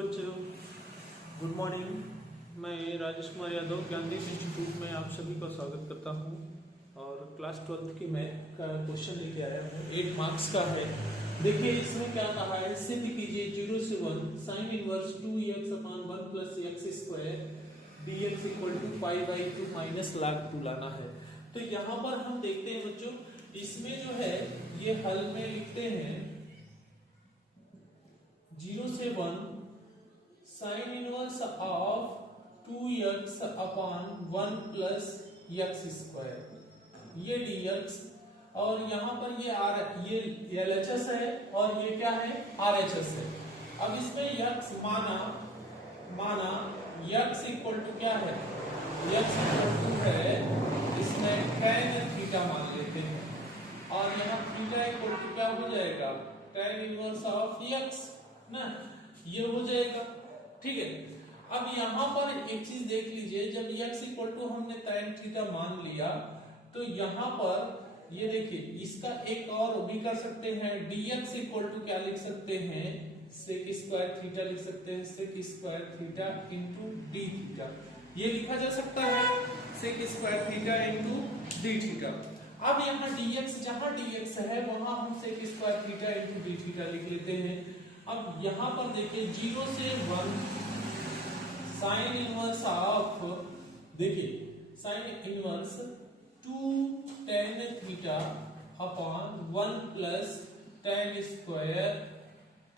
बच्चों, good morning. मैं Rajesh Kumar Yadav Gyandeep institute में आप सभी का स्वागत करता हूं। और क्लास 12 की मैथ का क्वेश्चन लेके आया हूं, 8 मार्क्स का है। देखिए इसमें क्या कहा है, सिद्ध कीजिए 0 से 1 sin inverse 2x upon 1 plus x square dx equal to pi by 2 minus log 2 लाना है। तो यहाँ पर हम देखते हैं बच्चों, इसमें जो है ये हल में लिखते हैं 0 से 1 sine inverse of 2x upon 1 plus x square, ये dx, और यहाँ पर ये LHS है और ये क्या है, RHS है। अब इसमें x माना x इक्वल टू क्या है, x इक्वल टू है, इसमें tan थीटा मान लेते हैं, और यहाँ थीटा इक्वल टू क्या हो जाएगा, tan इनवर्स ऑफ x ना, ये हो जाएगा। ठीक है, अब यहाँ पर एक चीज देख लीजिए, जब x इक्वल टू हमने tan थीटा मान लिया तो यहाँ पर ये देखिए, इसका एक और भी कर सकते हैं, dx इक्वल टू क्या लिख सकते हैं, sec स्क्वायर थीटा लिख सकते हैं, sec square theta into d theta, ये लिखा जा सकता है sec square theta into d theta. अब यहाँ dx, जहां dx है वहां हम sec square theta into d theta लिख लेते हैं। अब यहाँ पर देखिए 0 से 1 साइन इनवर्स ऑफ, देखिए sine inverse 2 tan theta upon 1 plus tan square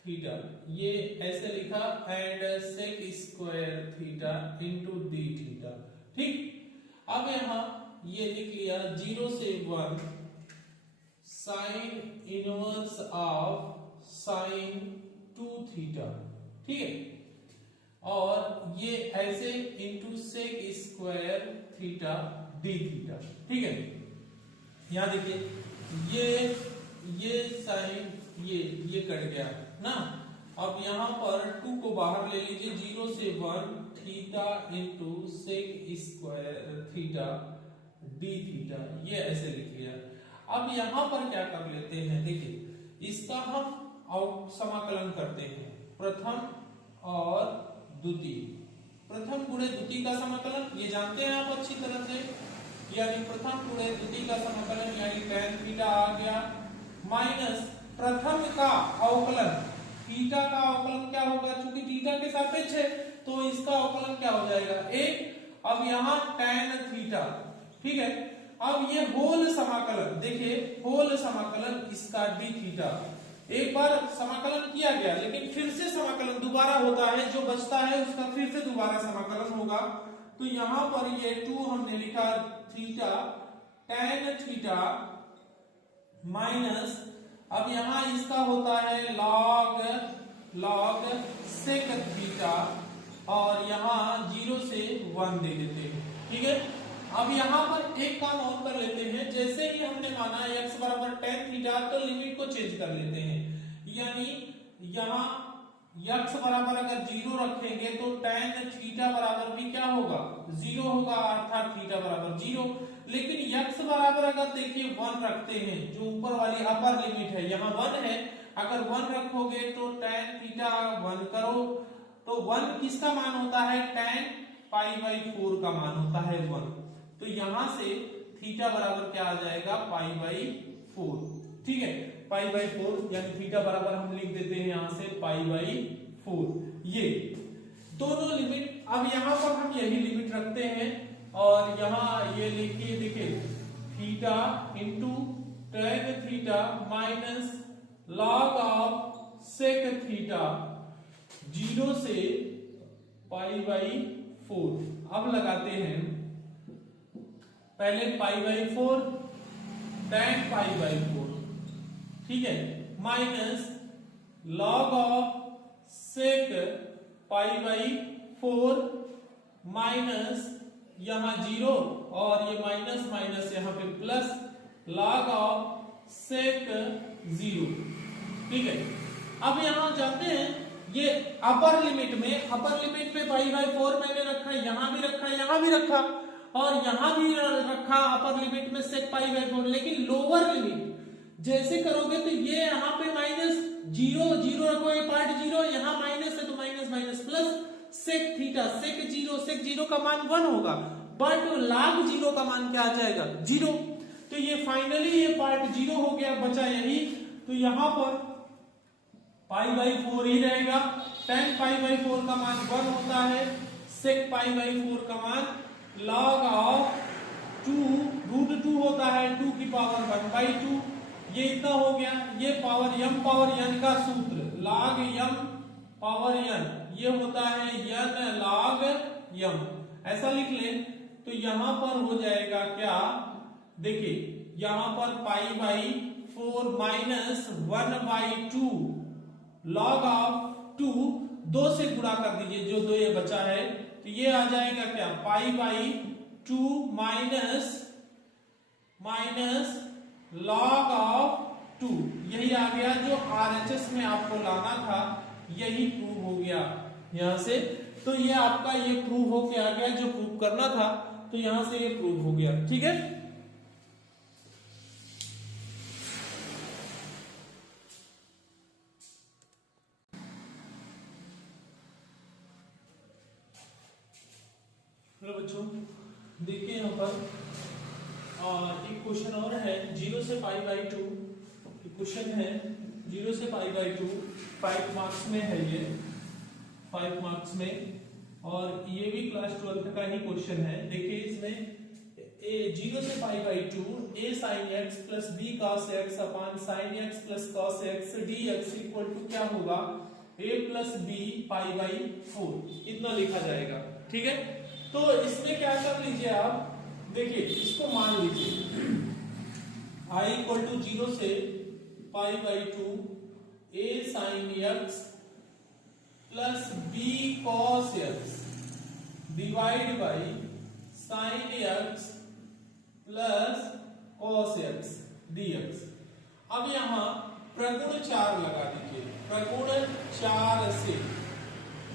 theta, ये ऐसे लिखा, and sec square theta into d theta. ठीक, अब यहाँ ये लिख लिया 0 से 1 sine inverse of sine 2 theta, ठीक है, और ये ऐसे into sec square theta d theta. ठीक है, यहां देखिए ये साइन ये कट गया ना। अब यहां पर 2 को बाहर ले लीजिए, 0 से 1 theta into sec square theta d theta, ये ऐसे लिख लिया। अब यहां पर क्या कर लेते हैं, देखिए इसका हम समाकलन करते हैं, प्रथम और द्वितीय, प्रथम गुणे द्वितीय का समाकलन, ये जानते हैं आप अच्छी तरह से, यानी प्रथम गुणे द्वितीय का समाकलन यानी tan थीटा आ गया, माइनस प्रथम का अवकलन, थीटा का अवकलन क्या होगा, चूंकि थीटा के सापेक्ष है तो इसका अवकलन क्या हो जाएगा, 1। अब यहाँ tan थीटा, ठीक है। अब ये होल समाकलन, देखिए होल समाकलन इसका d थीटा, एक बार समाकलन किया गया लेकिन फिर से समाकलन दोबारा होता है, जो बचता है उसका फिर से दोबारा समाकलन होगा। तो यहां पर ये 2 हमने लिखा थीटा tan थीटा माइनस, अब यहां इसका होता है log sec थीटा, और यहां 0 से 1 दे देते हैं। ठीक है, अब यहां पर एक काम और कर लेते हैं, जैसे ही हमने माना x बराबर tan थीटा तो लिमिट को चेंज कर लेते हैं, यानी यहां x बराबर अगर 0 रखेंगे तो tan थीटा बराबर भी क्या होगा, 0 होगा, अर्थात थीटा बराबर 0। लेकिन x बराबर अगर देखिए 1 रखते हैं, जो ऊपर वाली अपर लिमिट है यहाँ 1 है, अगर 1 रखोगे तो tan थीटा 1 करो तो 1 किसका मान होता है, tan पाई बाई 4 का मान होता है 1। तो यहां से थीटा बराबर क्या आ जाएगा, पाई बाई 4। ठीक है, पाई बाई 4, यानी थीटा बराबर हम लिख देते हैं यहां से पाई बाई 4। ये दोनों लिमिट, अब यहां पर हम यही लिमिट रखते हैं, और यहां ये लिखिए, देखिए theta into tan theta minus log of sec theta 0 से पाई बाई 4। अब लगाते हैं, पहले पाई बाई 4 tan पाई बाई 4, ठीक है, minus log of sec pi by 4 minus यहां 0 और ये माइनस माइनस यहां पे प्लस log ऑफ sec 0। ठीक है, अब यहां जानते हैं ये अपर लिमिट में पाई बाई 4 मैंने रखा, यहां भी रखा, यहां भी रखा, और यहां भी रखा अपर लिमिट में sec पाई बाई 4। लेकिन लोअर लिमिट जैसे करोगे तो ये यहाँ पे माइनस 0 0 रखो, ये पार्ट 0, यहाँ माइनस है तो minus minus plus sec theta, sec zero का मान 1 होगा, बट log जीरो का मान क्या आ जाएगा 0। तो ये फाइनली ये पार्ट 0 हो गया, बचा यही। तो यहां पर पाई बाई 4 ही रहेगा। tan पाई बाई 4 का मान 1 होता है, सेक पाई बाई 4 का मान log ऑफ 2√2 होता है, 2 की पावर 1/2। ये इतना हो गया। ये पावर m पावर n का सूत्र log m पावर n, ये होता है n log m, ऐसा लिख लें। तो यहां पर हो जाएगा क्या, देखिए यहां पर पाई बाई 4 माइनस 1/2 log ऑफ 2 से गुणा कर दीजिए, जो 2 ये बचा है, तो ये आ जाएगा क्या, पाई बाई 2 माइनस log ऑफ 2, यही आ गया जो RHS में आपको लाना था, यही प्रूव हो गया यहां से। तो ये आपका ये प्रूव हो के आ गया, जो प्रूव करना था, तो यहां से ये प्रूव हो गया। ठीक है, हेलो बच्चों, देखिए यहाँ पर एक क्वेश्चन और है, 0 से पाई बाई 2 क्वेश्चन है, 0 से पाई बाई 2 5 मार्क्स में है, ये 5 मार्क्स में, और ये भी क्लास 12 का ही क्वेश्चन है। देखिए इसमें 0 से pi by 2 a sin x plus b cos x upon sin x plus cos x dx equal to क्या होगा, a plus b pi by 4, इतना लिखा जाएगा। ठीक है, तो इसमें क्या कर लीजिए आप, देखिए इसको मान लीजिए i इक्वल टू 0 से pi by 2 a sin x plus b cos x divide by sin x plus cos x dx। अब यहां प्रगुण 4 लगा दीजिए, प्रगुण 4 से,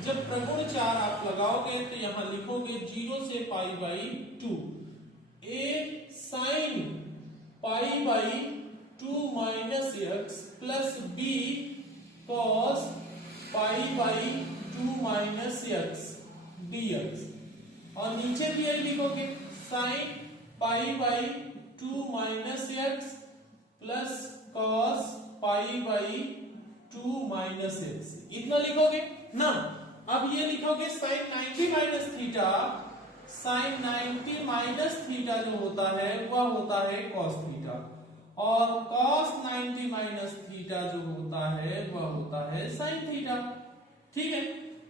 जब प्रगुण 4 आप लगाओगे तो यहां लिखोगे 0 से pi by 2 a sin pi by 2 minus x plus b cos pi by 2 minus x dx, और नीचे भी यही लिखोगे sin pi by 2 minus x plus cos pi by 2 minus x, इतना लिखोगे ना। अब ये लिखोगे sin 90 minus theta, sin 90 minus theta जो होता है वह होता है cos थीटा, और cos 90 माइनस थीटा जो होता है वह होता है sin थीटा। ठीक है,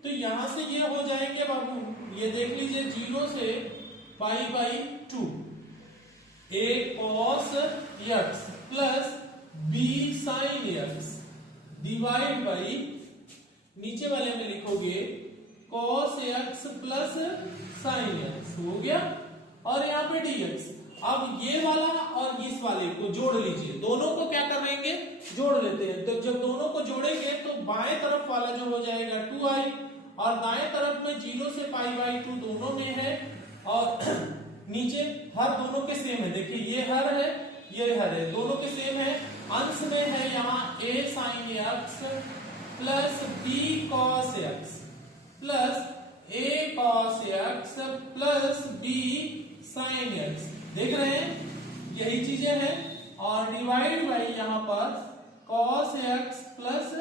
तो यहां से ये हो जाएंगे बाबू, ये देख लीजिए 0 से pi by 2 a cos x plus b sin x divide by, नीचे वाले में लिखोगे cos x plus sin x, हो गया, और यहाँ पे dx। अब ये वाला और इस वाले को जोड़ लीजिए, दोनों को क्या करेंगे, जोड़ लेते हैं। तो जब दोनों को जोड़ेंगे तो बाएं तरफ वाला जो हो जाएगा 2i, और दाएं तरफ में 0 से पाई बाई 2 दोनों में है, और नीचे हर दोनों के सेम है, देखिए ये हर है, ये हर है, दोनों के सेम है। अंश में है यहाँ a sin x plus b cos x plus a cos x plus b sin x, देख रहे हैं यही चीजें हैं, और डिवाइड बाई यहाँ पर cos x plus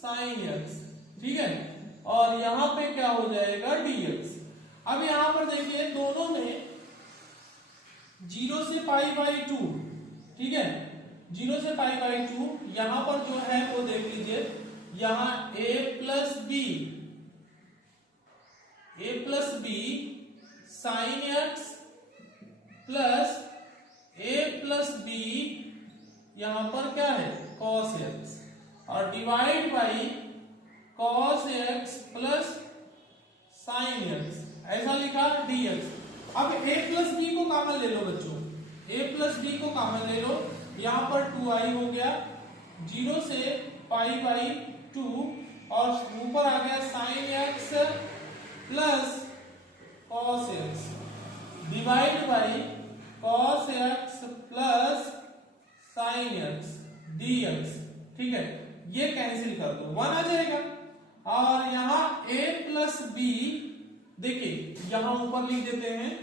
sin x। ठीक है, और यहाँ पे क्या हो जाएगा dx। अब यहाँ पर देखिए दोनों में 0 से पाई बाई 2, ठीक है, 0 से पाई बाई 2, यहां पर जो है वो देख लीजिए, यहां a plus b sin x plus a plus b यहां पर क्या है cos x, और divide by cos x plus sin x, ऐसा लिखा dx। अब a प्लस b को कॉमन ले लो बच्चों, a प्लस b को कॉमन ले लो, यहां पर 2i हो गया, 0 से पाई बाई 2, और ऊपर आ गया sin x plus cos x divide by cos x plus sin x dx। ठीक है, ये कैंसिल कर दो, 1 आ जाएगा। और यहाँ a प्लस बी, देखिए यहाँ ऊपर लिख देते हैं,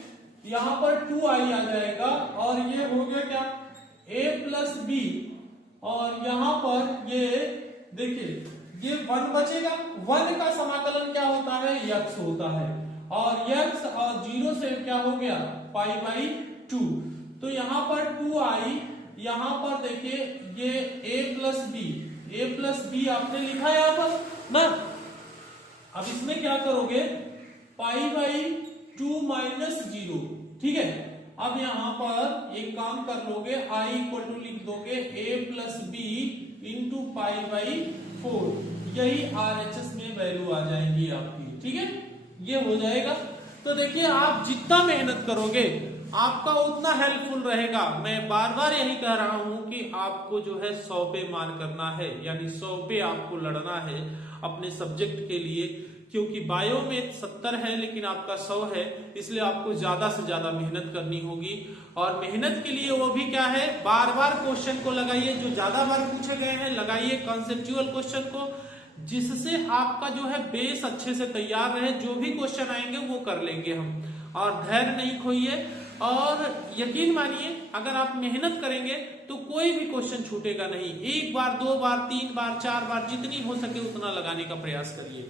यहाँ पर 2i आ जाएगा और ये हो गया क्या a प्लस बी, और यहाँ पर ये देखिए ये 1 बचेगा। 1 का समाकलन क्या होता है, x होता है, और x और 0 से क्या हो गया पाई बाई 2। तो यहाँ पर 2i, यहाँ पर देखिए ये a प्लस बी आपने लिखा है यहाँ पर ना। अब इसमें क्या करोगे, पाई बाई 2 माइनस 0, ठीक है। अब यहाँ पर एक काम कर लोगे, i इक्वल टू लिख दोगे a plus b into pi by 4, यही RHS में वैल्यू आ जाएगी आपकी, ठीक है, ये हो जाएगा। तो देखिए आप जितना मेहनत करोगे आपका उतना हेल्पफुल रहेगा। मैं बार बार यही कह रहा हूं कि आपको जो है 100 पे मान करना है, यानी 100 पे आपको लड़ना है अपने सब्जेक्ट के लिए, क्योंकि बायो में 70 है लेकिन आपका 100 है, इसलिए आपको ज्यादा से ज्यादा मेहनत करनी होगी। और मेहनत के लिए वो भी क्या है, बार बार क्वेश्चन को लगाइए, जो ज्यादा बार पूछे गए हैं लगाइए कॉन्सेप्चुअल क्वेश्चन को, जिससे आपका जो है बेस अच्छे से तैयार रहे। जो भी क्वेश्चन आएंगे वो कर लेंगे हम, और धैर्य नहीं खोइए। और यकीन मानिए अगर आप मेहनत करेंगे तो कोई भी क्वेश्चन छूटेगा नहीं। 1 बार 2 बार 3 बार 4 बार जितनी हो सके उतना लगाने का प्रयास करिए।